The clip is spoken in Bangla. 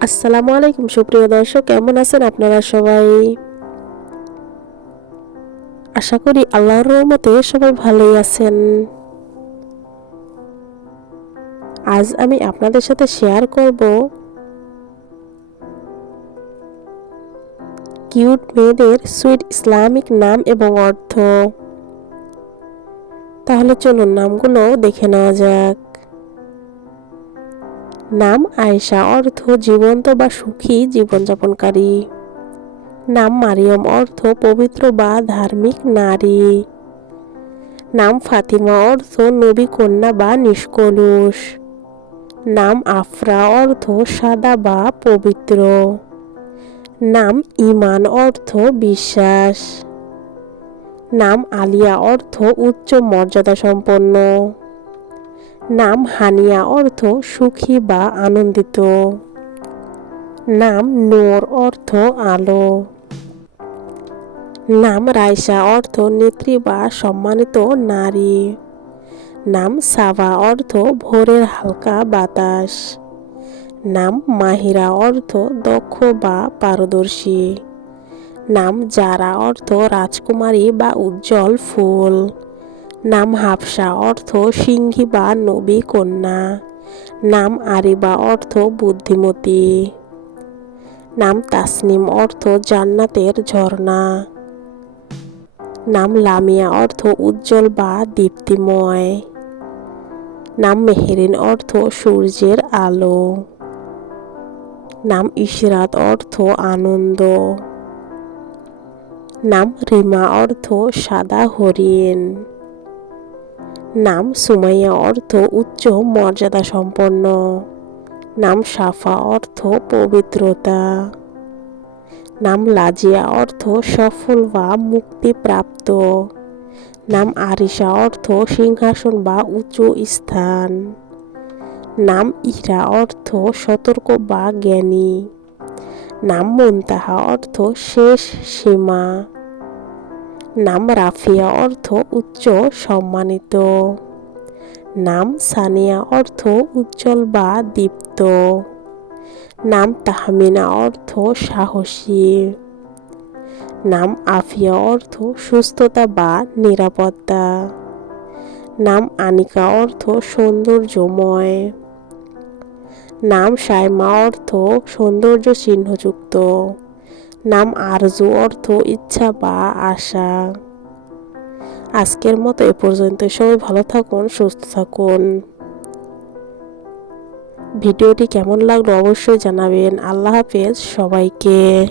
আসসালামু আলাইকুম সুপ্রিয় দর্শক, কেমন আছেন আপনারা সবাই? আশা করি আল্লাহর রহমতে সবাই ভালোই আছেন। আজ আমি আপনাদের সাথে শেয়ার করব কিউট মেয়েদের সুইট ইসলামিক নাম এবং অর্থ। তাহলে চলুন নামগুলো দেখে নেওয়া যাক। নাম আয়েশা, অর্থ জীবন্ত বা সুখী জীবনযাপনকারী। নাম মারিয়ম, অর্থ পবিত্র বা ধার্মিক নারী। নাম ফাতিমা, অর্থ নবী কন্যা বা নিষ্কলুষ। নাম আফরা, অর্থ সাদা বা পবিত্র। নাম ঈমান, অর্থ বিশ্বাস। নাম আলিয়া, অর্থ উচ্চ মর্যাদা সম্পন্ন। নাম হানিয়া, অর্থ সুখী বা আনন্দিত। নাম নূর, অর্থ আলো। নাম রাইসা, অর্থ নেত্রী বা সম্মানিত নারী। নাম সাবা, অর্থ ভোরের হালকা বাতাস। নাম মাহিরা, অর্থ দক্ষ বা পারদর্শী। নাম জারা, অর্থ রাজকুমারী বা উজ্জ্বল ফুল। নাম হাফসা, অর্থ সিংহী বা নবী কন্যা। নাম আরিবা, অর্থ বুদ্ধিমতী। নাম তাসনিম, অর্থ জান্নাতের ঝর্ণা। নাম লামিয়া, অর্থ উজ্জ্বল বা দীপ্তিময়। নাম মেহেরিন, অর্থ সূর্যের আলো। নাম ইশরাত, অর্থ আনন্দ। নাম রিমা, অর্থ সাদা হরিণ। নাম সুমাইয়া, অর্থ উচ্চ মর্যাদা সম্পন্ন। নাম সাফা, অর্থ পবিত্রতা। নাম লাজিয়া, অর্থ সফল বা মুক্তিপ্রাপ্ত। নাম আরিশা, অর্থ সিংহাসন বা উঁচু স্থান। নাম ইরা, অর্থ সতর্ক বা জ্ঞানী। নাম মুনতাহা, অর্থ শেষ সীমা। নাম রাফিয়া, অর্থ উচ্চ সম্মানিত। নাম সানিয়া, অর্থ উজ্জ্বল বা দীপ্ত। নাম তাহমিনা, অর্থ সাহসী। নাম আফিয়া, অর্থ সুস্থতা বা নিরাপত্তা। নাম আনিকা, অর্থ সৌন্দর্যময়। নাম সাইমা, অর্থ সৌন্দর্য চিহ্নযুক্ত। নাম আরজু, অর্থ ইচ্ছা বা আশা। আজকের মতো এ পর্যন্ত। সবাই ভালো থাকুন, সুস্থ থাকুন। ভিডিওটি কেমন লাগলো অবশ্যই জানাবেন। আল্লাহ হাফেজ সবাইকে।